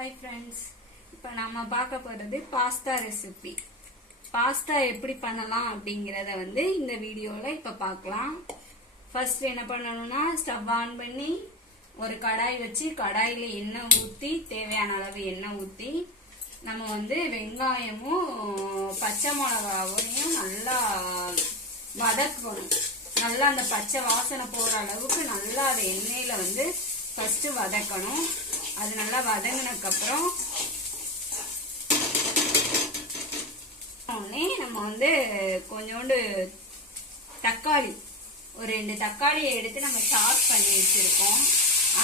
Hi friends இப்போ நம்ம பார்க்க போகிறது பாஸ்தா ரெசிபி பாஸ்தா எப்படி பண்ணலாம் அப்படிங்கிறத வந்து இந்த வீடியோவில் இப்போ பார்க்கலாம். ஃபர்ஸ்ட் என்ன பண்ணணும்னா ஸ்டவ் ஆன் பண்ணி ஒரு கடாய் வச்சு கடாயில் எண்ணெய் ஊற்றி தேவையான அளவு எண்ணெய் ஊற்றி நம்ம வந்து வெங்காயமும் பச்சை மிளகாவையும் நல்லா வதக்கணும். நல்லா அந்த பச்சை வாசனை போகிற அளவுக்கு நல்லா அதை எண்ணெயில் வந்து ஃபஸ்ட்டு வதக்கணும். அது நல்லா வதங்கினதுக்கப்புறம் உடனே நம்ம வந்து கொஞ்சோண்டு தக்காளி ஒரு ரெண்டு தக்காளியை எடுத்து நம்ம சாப் பண்ணி வச்சுருக்கோம்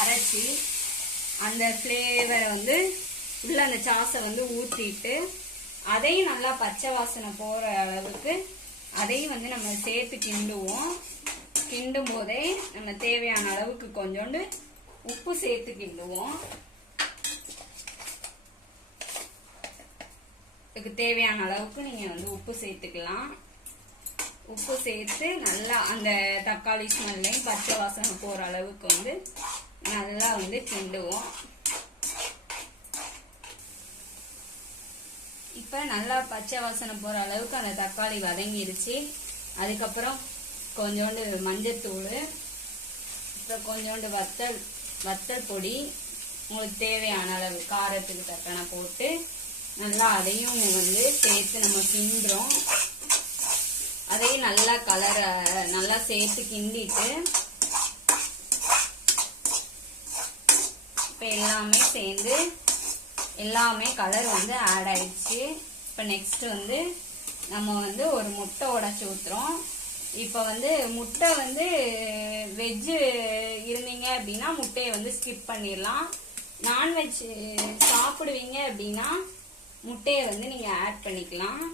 அரைச்சி. அந்த ஃப்ளேவரை வந்து உள்ள அந்த சாஸை வந்து ஊற்றிட்டு அதையும் நல்லா பச்சை வாசனை போகிற அளவுக்கு அதையும் வந்து நம்ம சேர்த்து கிண்டுவோம். கிண்டும் போதே நம்ம தேவையான அளவுக்கு கொஞ்சோண்டு உப்பு சேர்த்து கிண்டுவோம். இதுக்கு தேவையான அளவுக்கு நீங்கள் வந்து உப்பு சேர்த்துக்கலாம். உப்பு சேர்த்து நல்லா அந்த தக்காளி ஸ்மெல்லையும் பச்சை வாசனை போகிற அளவுக்கு வந்து நல்லா வந்து கிண்டுவோம். இப்போ நல்லா பச்சை வாசனை போகிற அளவுக்கு அந்த தக்காளி வதங்கிருச்சு. அதுக்கப்புறம் கொஞ்சோண்டு மஞ்சத்தூள் அப்புறம் கொஞ்சோண்டு வத்தல் வத்தல் பொடி உங்களுக்கு தேவையான அளவு காரத்துக்கு தக்கன போட்டு நல்லா அதையும் வந்து சேர்த்து நம்ம கிண்டுறோம். அதையும் நல்லா கலரை நல்லா சேர்த்து கிண்டிட்டு இப்போ எல்லாமே சேர்ந்து எல்லாமே கலர் வந்து ஆட் ஆயிடுச்சு. இப்போ நெக்ஸ்ட் வந்து நம்ம வந்து ஒரு முட்டை உடச்சி ஊற்றுறோம் இப்போ வந்து முட்டை வந்து வெஜ்ஜு இருந்தீங்க அப்படின்னா முட்டையை வந்து ஸ்கிப் பண்ணிடலாம். நான்வெஜ் சாப்பிடுவீங்க அப்படின்னா முட்டையை வந்து நீங்கள் ஆட் பண்ணிக்கலாம்.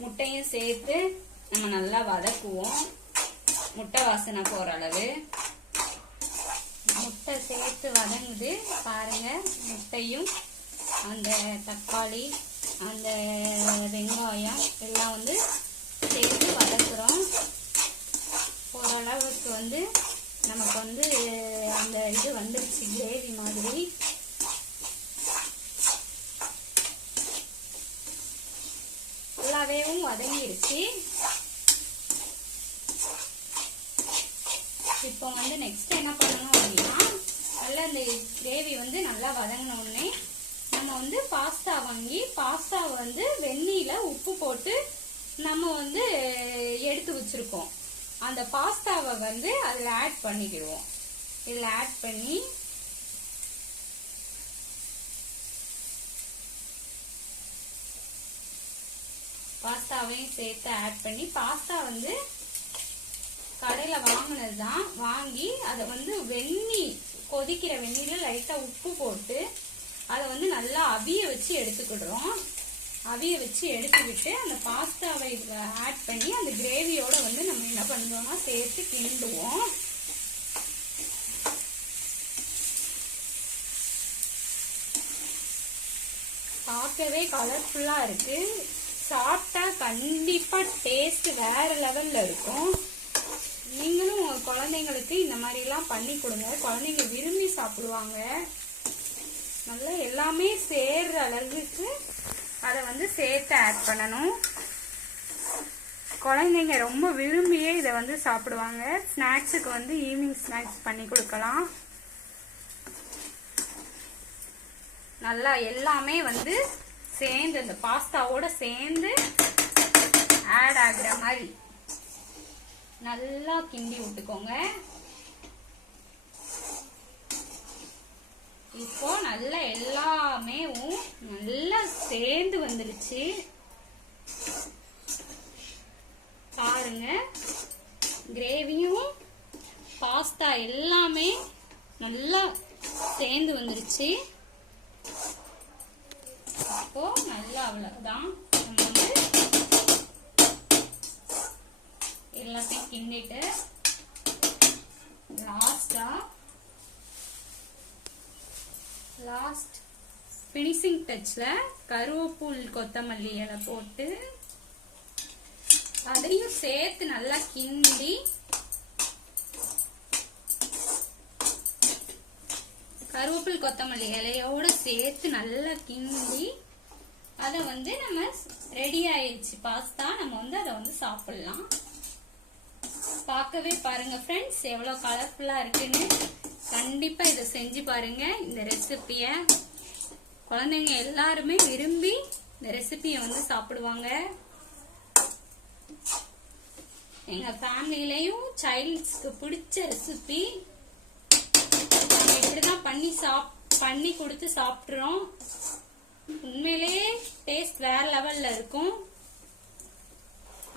முட்டையும் சேர்த்து நம்ம நல்லா வதக்குவோம். முட்டை வாசனை போகிற அளவு. முட்டை சேர்த்து வதங்குது. பாருங்க முட்டையும் அந்த தக்காளி அந்த வெங்காயம் எல்லாம் வந்து சேர்த்து வதக்குறோம். ஓரளவுக்கு வந்து நமக்கு வந்து அந்த இது வந்துருச்சு கிரேவி மாதிரி. வதங்கிருச்சு இப்போ வந்து நெக்ஸ்ட் என்ன பண்ணணும் அப்படின்னா நல்லா இந்த கிரேவி வந்து நல்லா வதங்கினோடனே நம்ம வந்து பாஸ்தா வாங்கி பாஸ்தா வந்து வெந்நீல உப்பு போட்டு நம்ம வந்து எடுத்து வச்சுருக்கோம். அந்த பாஸ்தாவை வந்து அதில் ஆட் பண்ணிக்கிடுவோம். இதில் ஆட் பண்ணி பாஸ்தாவையும் சேர்த்து ஆட் பண்ணி பாஸ்தா வந்து கடையில் வாங்கினது தான் வாங்கி அதை வந்து வெந்நி கொதிக்கிற வெந்நீரில் லைட்டாக உப்பு போட்டு அதை வந்து நல்லா அவிய வச்சு எடுத்துக்கிடுறோம். அவிய வச்சு எடுத்துக்கிட்டு அந்த பாஸ்தாவை ஆட் பண்ணி அந்த கிரேவியோட வந்து நம்ம என்ன பண்ணுவோம்னா சேர்த்து கிண்டுவோம். பார்க்கவே கலர்ஃபுல்லாக இருக்குது சாப்பிட்டா கண்டிப்பாக டேஸ்ட் வேற லெவலில் இருக்கும். நீங்களும் உங்க குழந்தைங்களுக்கு இந்த மாதிரிலாம் பண்ணி கொடுங்க. குழந்தைங்க விரும்பி சாப்பிடுவாங்க. நல்லா எல்லாமே சேர்ற அளவுக்கு அதை வந்து சேர்த்து ஆட் பண்ணணும். குழந்தைங்க ரொம்ப விரும்பியே இதை வந்து சாப்பிடுவாங்க. ஸ்நாக்ஸுக்கு வந்து ஈவினிங் ஸ்நாக்ஸ் பண்ணி கொடுக்கலாம். நல்லா எல்லாமே வந்து சேர்ந்து அந்த பாஸ்தாவோட சேர்ந்து ஆட் ஆகுற மாதிரி. நல்லா கிண்டி விட்டுக்கோங்க. இப்போ நல்லா எல்லாமே நல்லா சேர்ந்து வந்துருச்சு. பாருங்க. கிரேவியும் பாஸ்தா எல்லாமே நல்லா சேர்ந்து வந்துருச்சு இப்போ நல்லா அவ்வளவுதான். நம்ம வந்து எல்லாத்தையும் கிண்டிட்டு லாஸ்டா லாஸ்ட் ஃபினிஷிங் டச்சில் கருவேப்பூல் கொத்தமல்லி இலை போட்டு அதையும் சேர்த்து நல்லா கிண்டி கருவேப்பில் கொத்தமல்லி இலையோட சேர்த்து நல்லா கிண்டி அதை வந்து நம்ம ரெடி ஆயிடுச்சு. பாஸ்தா நம்ம வந்து அதை வந்து சாப்பிடலாம். பார்க்கவே பாருங்க ஃப்ரெண்ட்ஸ் எவ்வளோ கலர்ஃபுல்லாக இருக்குன்னு. கண்டிப்பாக இதை செஞ்சு பாருங்க இந்த ரெசிப்பியை குழந்தைங்க எல்லாருமே விரும்பி இந்த ரெசிபியை வந்து சாப்பிடுவாங்க. எங்கள் ஃபேமிலியிலையும் சைல்ட்ஸ்க்கு பிடிச்ச ரெசிபி நம்ம இப்படிதான் பண்ணி சாப் பண்ணி கொடுத்து சாப்பிட்றோம். உண்மையிலேயே டேஸ்ட் வேற லெவல்ல இருக்கும்.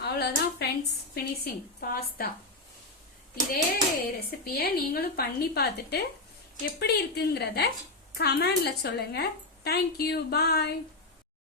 அவ்வளோதான் ஃப்ரெண்ட்ஸ் ஃபினிஷிங் பாஸ்தா இதே ரெசிபியை நீங்களும் பண்ணி பார்த்துட்டு எப்படி இருக்குங்கிறத கமெண்ட்ல சொல்லுங்க. Thank you bye